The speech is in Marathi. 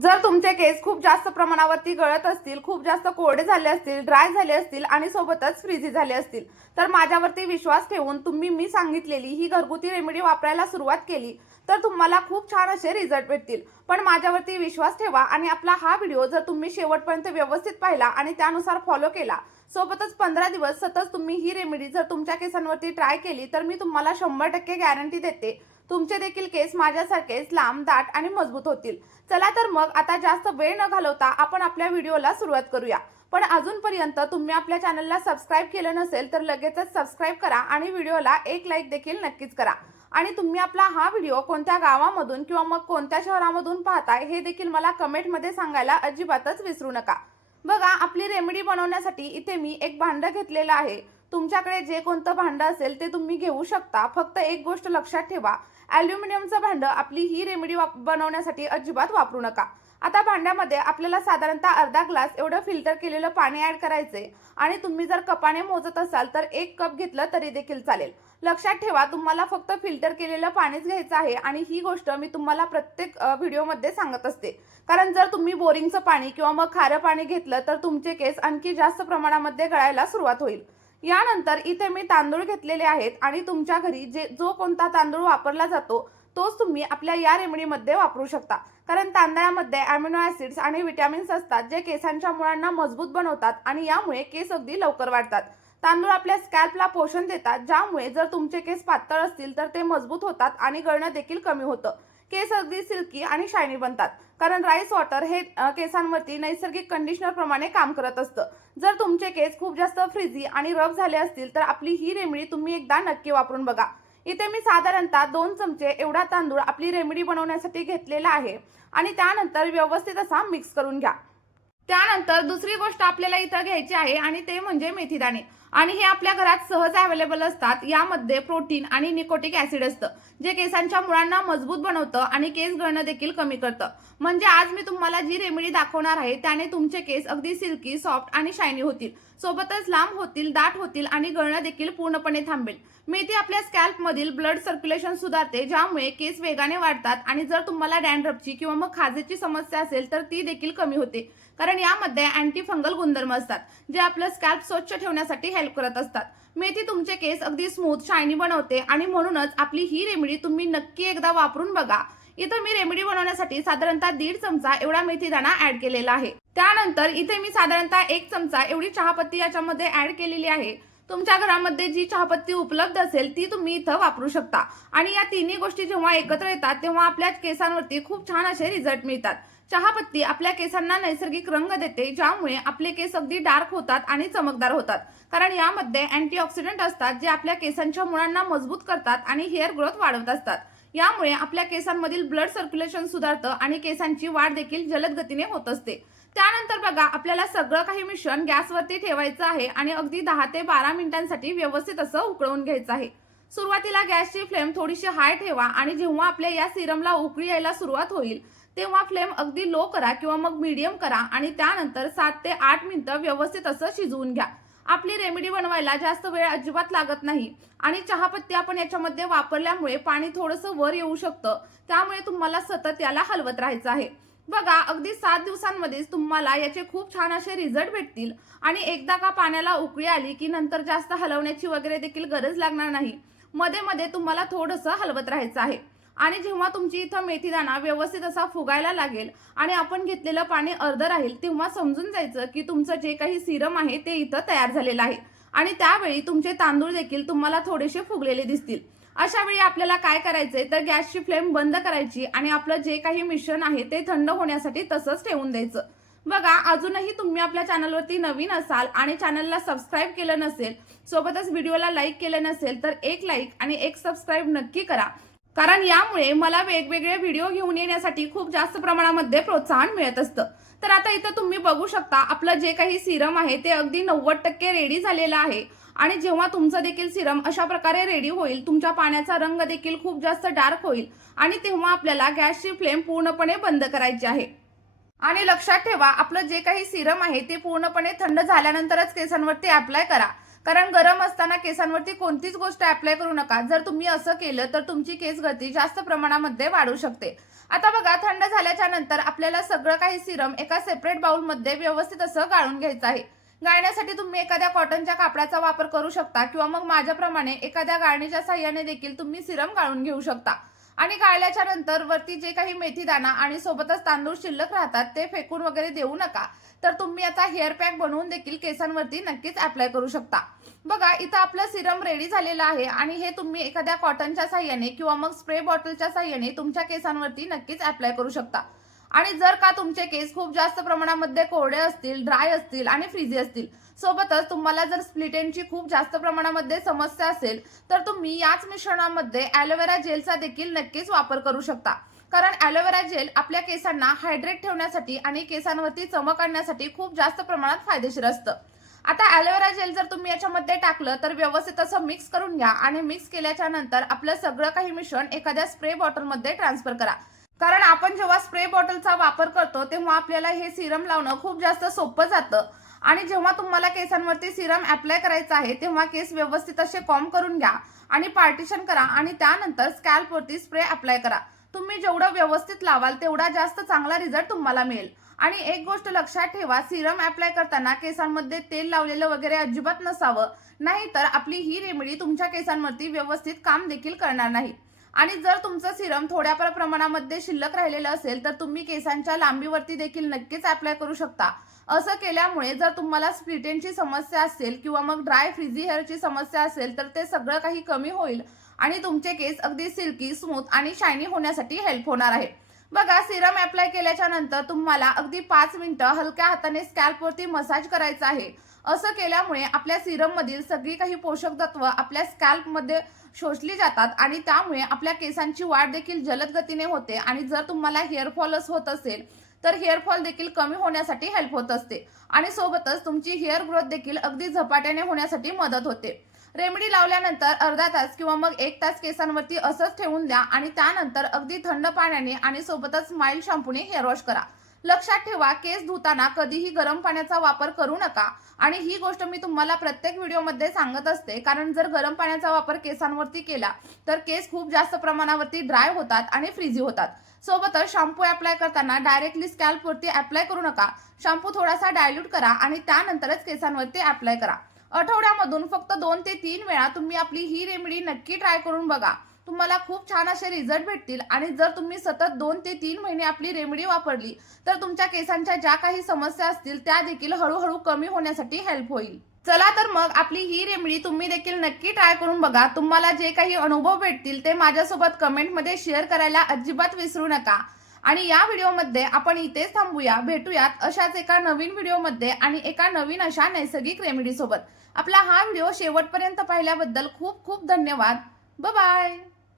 जर तुमचे केस खूप जास्त प्रमाणावरती गळत असतील, खूप जास्त कोरडे झाले असतील, ड्राय झाले असतील आणि सोबतच फ्रीझी झाले असतील, तर माझ्यावरती विश्वास ठेवून तुम्ही मी सांगितलेली ही घरगुती रेमेडी वापरायला सुरुवात केली तर तुम्हाला खूप छान असे रिझल्ट भेटतील। पण माझ्यावरती विश्वास ठेवा आणि आपला हा व्हिडिओ जर तुम्ही शेवटपर्यंत व्यवस्थित पाहिला आणि त्यानुसार फॉलो केला, सोबतच 15 दिवस सतत तुम्ही ही रेमेडी जर तुमच्या केसांवरती ट्राय केली तर मी तुम्हाला 100% गॅरंटी देते तुमचे देखील केस माझ्यासारखेच लांब, दाट आणि मजबूत होतील। चला तर मग आता जास्त वेळ न घालवता आपण आपल्या व्हिडिओला सुरुवात करूया। पण अजूनपर्यंत तुम्ही आपल्या चॅनलला सबस्क्राइब केलं नसेल तर लगेचच सबस्क्राइब करा आणि व्हिडिओला एक लाईक देखील नक्कीच करा। आणि तुम्ही आपला हा व्हिडिओ कोणत्या गावामधून किंवा मग कोणत्या शहरामधून पाहताय हे देखील मला कमेंटमध्ये सांगायला अजिबातच विसरू नका। बघा, आपली रेमेडी बनवण्यासाठी इथे मी एक भांड घेतलेलं आहे। तुमच्याकडे जे कोणतं भांड असेल ते तुम्ही घेऊ शकता। फक्त एक गोष्ट लक्षात ठेवा, ॲल्युमिनियमचं भांड आपली ही रेमेडी बनवण्यासाठी अजिबात वापरू नका। आता भांड्यामध्ये आपल्याला साधारणतः अर्धा ग्लास एवढं फिल्टर केलेलं पाणी ॲड करायचे आणि तुम्ही जर कपाने मोजत असाल तर 1 कप घेतलं तरी देखील चालेल। लक्षात ठेवा, तुम्हाला फक्त फिल्टर केलेलं पाणीच घ्यायचं आहे आणि ही गोष्ट मी तुम्हाला प्रत्येक व्हिडिओमध्ये सांगत असते। कारण जर तुम्ही बोरिंगचं पाणी किंवा मग खारं पाणी घेतलं तर तुमचे केस आणखी जास्त प्रमाणामध्ये गळायला सुरुवात होईल। यानंतर इथे मी तांदूळ घेतलेले आहेत आणि तुमच्या घरी जो कोणता तांदूळ वापरला जातो तोच तुम्ही आपल्या या रेमेडीमध्ये वापरू शकता। कारण तांदळामध्ये अॅमिनो ॲसिड्स आणि विटॅमिन्स असतात जे केसांच्या मुळांना मजबूत बनवतात आणि यामुळे केस अगदी लवकर वाढतात। तांदूळ आपल्या स्कॅल्पला पोषण देतात, ज्यामुळे जर तुमचे केस पातळ असतील तर ते मजबूत होतात आणि गळणं देखील कमी होतं। केस अगदी सिल्की आणि शायनी बनतात कारण राईस वॉटर हे केसांवरती नैसर्गिक कंडिशनर प्रमाणे काम करत असतं। जर तुमचे केस खूप जास्त फ्रीझी आणि रफ झाले असतील तर आपली ही रेमेडी तुम्ही एकदा नक्की वापरून बघा। इथे मी साधारणतः 2 चमचे एवढा तांदूळ आपली रेमेडी बनवण्यासाठी घेतलेला आहे आणि त्यानंतर व्यवस्थित असा मिक्स करून घ्या। त्यानंतर दुसरी गोष्ट आपल्याला इथं घ्यायची आहे आणि ते म्हणजे मेथीदाणे। आणि हे आपल्या घरात सहज अवेलेबल असतात। यामध्ये प्रोटीन आणि निकोटिक ॲसिड असतं जे केसांच्या मुळांना मजबूत बनवतं आणि केस गळणं देखील कमी करतं। म्हणजे आज मी तुम्हाला जी रेमेडी दाखवणार आहे त्याने तुमचे केस अगदी सिल्की, सॉफ्ट आणि शायनी होतील, सोबतच लांब होतील, दाट होतील आणि गळणं देखील पूर्णपणे थांबेल। मेथी आपल्या स्कॅल्पमधील ब्लड सर्क्युलेशन सुधारते, ज्यामुळे केस वेगाने वाढतात आणि जर तुम्हाला डॅन्ड्रफची किंवा मग खाजेची समस्या असेल तर ती देखील कमी होते। कारण यामध्ये अँटी फंगल गुणधर्म असतात जे आपलं स्कॅल्प स्वच्छ ठेवण्यासाठी हेल्प करत असतात। मेथी तुमचे केस अगदी स्मूथ, शायनी बनवते आणि म्हणूनच आपली ही रेमेडी तुम्ही नक्की एकदा वापरून बघा। इथं मी रेमेडी बनवण्यासाठी साधारणतः 1.5 चमचा एवढा मेथीदाणा ऍड केलेला आहे। त्यानंतर इथे मी साधारणतः 1 चमचा एवढी चहापत्ती याच्यामध्ये ऍड केलेली आहे। तुमच्या घरामध्ये जी चहापत्ती उपलब्ध असेल ती तुम्ही इथं वापरू शकता। आणि या तिन्ही गोष्टी जेव्हा एकत्र येतात तेव्हा आपल्या केसांवरती खूप छान असे रिझल्ट मिळतात। चहापत्ती आपल्या केसांना नैसर्गिक रंग देते, ज्यामुळे आपले केस अगदी डार्क होतात आणि चमकदार होतात। कारण यामध्ये अँटीऑक्सिडंट असतात जे आपल्या केसांच्या मुळांना मजबूत करतात आणि हेअर ग्रोथ वाढवत असतात। यामुळे आपल्या केसांमधील ब्लड सर्क्युलेशन सुधारतं आणि केसांची वाढ देखील जलद गतीने होत असते। त्यानंतर बघा, आपल्याला सगळं काही मिश्रण गॅसवरती ठेवायचं आहे आणि अगदी 10 ते 12 मिनिटांसाठी व्यवस्थित असं उकळून घ्यायचं आहे। सुरुवातीला गॅसची फ्लेम थोडीशी हाय ठेवा आणि जेव्हा आपल्या या सिरमला उकळी यायला सुरुवात होईल तेव्हा फ्लेम अगदी लो करा किंवा मग मीडियम करा आणि त्यानंतर 7 ते 8 मिनिटं व्यवस्थित असं शिजवून घ्या। आपली रेमेडी बनवायला जास्त वेळ अजिबात लागत नाही आणि चहापत्ती आपण याच्यामध्ये वापरल्यामुळे पाणी थोडंसं वर येऊ शकतं, त्यामुळे तुम्हाला सतत याला हलवत राहायचं आहे। बघा, अगदी 7 दिवसांमध्येच तुम्हाला याचे खूप छान असे रिझल्ट भेटतील आणि एकदा का पाण्याला उकळी आली की नंतर जास्त हलवण्याची वगैरे देखील गरज लागणार नाही। मध्ये मध्ये तुम्हाला थोडंसं हलवत राहायचं आहे। आणि जेव्हा तुमची इथं मेथीदाणा व्यवस्थित असा फुगायला लागेल आणि आपण घेतलेलं पाणी अर्ध राहील तेव्हा समजून जायचं की तुमचं जे काही सिरम आहे ते इथं तयार झालेलं आहे आणि त्यावेळी तुमचे तांदूळ देखील तुम्हाला थोडेसे फुगलेले दिसतील। अशा वेळी आपल्याला काय करायचंय तर गॅसची फ्लेम बंद करायची आणि आपलं जे काही मिश्रण आहे ते थंड होण्यासाठी तसंच ठेवून द्यायचं। बघा, अजूनही तुम्ही आपल्या चॅनलवरती नवीन असाल आणि चॅनलला सबस्क्राइब केलं नसेल, सोबतच व्हिडिओला लाईक केलं नसेल तर एक लाईक आणि एक सबस्क्राइब नक्की करा। कारण यामुळे मला वेगवेगळे व्हिडिओ घेऊन येण्यासाठी खूप जास्त प्रमाणामध्ये प्रोत्साहन मिळत असतं। तर आता इथं तुम्ही बघू शकता आपलं जे काही सिरम आहे ते अगदी 90% रेडी झालेलं आहे आणि जेव्हा तुमचं देखील सिरम अशा प्रकारे रेडी होईल, तुमच्या पाण्याचा रंग देखील खूप जास्त डार्क होईल आणि तेव्हा आपल्याला गॅसची फ्लेम पूर्णपणे बंद करायची आहे। आणि लक्षात ठेवा, आपलं जे काही सिरम आहे ते पूर्णपणे थंड झाल्यानंतरच केसांवरती अप्लाय करा। कारण गरम असताना केसांवरती कोणतीच गोष्ट अप्लाय करू नका. जर तुम्ही असं केलं तर तुमची केस गळती जास्त प्रमाणामध्ये वाढू शकते. आता बघा, थंड झाल्याच्या नंतर आपल्याला सगळं काही सिरम एका सेपरेट बाउलमध्ये व्यवस्थित असं गाळून घ्यायचं आहे. गाळण्यासाठी तुम्ही एखाद्या कॉटनच्या कापडाचा वापर करू शकता किंवा मग माझ्याप्रमाणे एखाद्या गाळणीच्या साह्याने देखील तुम्ही सिरम गाळून घेऊ शकता. आणि गाळल्याच्या नंतर वरती जे काही मेथी दाणा आणि सोबतच तांदूळ शिल्लक राहतात ते फेकून वगैरे देऊ नका. तर तुम्ही आता हेअर पॅक बनवून देखील केसांवरती नक्कीच अप्लाय करू शकता. बघा, इथं आपलं सिरम रेडी झालेलं आहे आणि हे तुम्ही एखाद्या कॉटनच्या साह्याने किंवा मग स्प्रे बॉटलच्या साह्याने तुमच्या केसांवरती नक्कीच अप्लाय करू शकता. आणि जर का तुमचे केस खूप जास्त प्रमाणामध्ये कोरडे असतील, ड्राय असतील आणि फ्रीझी असतील, सोबतच तुम्हाला जर स्प्लिट एंडची खूप जास्त प्रमाणामध्ये समस्या असेल, तर तुम्ही याच मिश्रणामध्ये ॲलोवेरा जेलचा देखील नक्कीच वापर करू शकता. कारण ॲलोवेरा जेल आपल्या केसांना हायड्रेट ठेवण्यासाठी आणि केसांवरती चमक आणण्यासाठी खूप जास्त प्रमाणात फायदेशीर असतं. आता ॲलोवेरा जेल जर तुम्ही याच्यामध्ये टाकलं तर व्यवस्थित असं मिक्स करून घ्या आणि मिक्स केल्याच्या नंतर आपलं सगळं काही मिश्रण एखाद्या स्प्रे बॉटलमध्ये ट्रान्सफर करा. कारण आपण जेव्हा स्प्रे बॉटलचा वापर करतो तेव्हा आपल्याला हे सिरम लावणं खूप जास्त सोपं जातं. आणि जेव्हा तुम्हाला केसांवरती सिरम अप्लाय करायचं आहे तेव्हा केस व्यवस्थित असे कॉम्ब करून घ्या आणि पार्टिशन करा आणि त्यानंतर स्कॅल्पवरती स्प्रे अप्लाय करा. तुम्ही जेवढं व्यवस्थित लावाल तेवढा जास्त चांगला रिझल्ट तुम्हाला मिळेल. आणि एक गोष्ट लक्षात ठेवा, सिरम अप्लाय करताना केसांमध्ये तेल लावलेलं वगैरे अजिबात नसावं, नाहीतर आपली ही रेमेडी तुमच्या केसांवरती व्यवस्थित काम देखील करणार नाही. आणि जर तुमचं सिरम थोड्याफार प्रमाणामध्ये शिल्लक राहिलेलं असेल तर तुम्ही केसांच्या लांबीवरती देखील नक्कीच अप्लाय करू शकता. असं केल्यामुळे जर तुम्हाला स्प्लिट एंडची समस्या असेल किंवा मग ड्राय फ्रीझी हेअरची समस्या असेल तर ते सगळं काही कमी होईल आणि तुमचे केस अगदी सिल्की, स्मूथ आणि शायनी होण्यासाठी हेल्प होणार आहे. बघा, सिरम अप्लाय केल्याच्या नंतर तुम्हाला अगदी 5 मिनिटं हलक्या हाताने स्कॅल्पवरती मसाज करायचा आहे. असं केल्यामुळे आपल्या सिरम मधील सगळी काही पोषक तत्व आपल्या स्कॅल्पमध्ये शोषली जातात आणि त्यामुळे आपल्या केसांची वाढ देखील जलद गतीने होते. आणि जर तुम्हाला हेअरफॉलच होत असेल तर हेअरफॉल देखील कमी होण्यासाठी हेल्प होत असते आणि सोबतच तुमची हेअर ग्रोथ देखील अगदी झपाट्याने होण्यासाठी मदत होते. रेमेडी लावल्यानंतर अर्धा तास किंवा मग 1 तास केसांवरती असंच ठेवून द्या आणि त्यानंतर अगदी थंड पाण्याने आणि सोबतच माइल्ड शॅम्पूने हेअर वॉश करा. लक्षात ठेवा, केस धुताना कधीही गरम पाण्याचा वापर करू नका. आणि ही गोष्ट मी तुम्हाला प्रत्येक व्हिडिओमध्ये सांगत असते, कारण जर गरम पाण्याचा वापर केसांवरती केला तर केस खूप जास्त प्रमाणावरती ड्राय होतात आणि फ्रीझी होतात. सोबतच शॅम्पू अप्लाय करताना डायरेक्टली स्कॅल्पवरती अप्लाय करू नका. शॅम्पू थोडासा डायल्यूट करा आणि त्यानंतरच केसांवरती अप्लाय करा. आठवड्यामधून फक्त 2 ते 3 वेळा तुम्ही आपली ही रेमेडी नक्की ट्राय करून बघा. तुम्हाला खूप छान असे रिझल्ट भेटतील. आणि जर तुम्ही सतत 2 ते 3 महिने आपली रेमेडी वापरली तर तुमच्या केसांच्या ज्या काही समस्या असतील त्या देखील हळूहळू कमी होण्यासाठी हेल्प होईल. चला तर मग आपली ही रेमेडी तुम्ही देखील नक्की ट्राय करून बघा. तुम्हाला जे काही अनुभव भेटतील ते माझ्यासोबत कमेंटमध्ये शेअर करायला अजिबात विसरू नका. आणि या व्हिडिओमध्ये आपण इथेच थांबूया. भेटूयात अशाच एका नवीन व्हिडिओमध्ये आणि एका नवीन अशा नैसर्गिक रेमेडी सोबत. आपला हा व्हिडिओ शेवटपर्यंत पाहिल्याबद्दल खूप खूप धन्यवाद. Bye bye.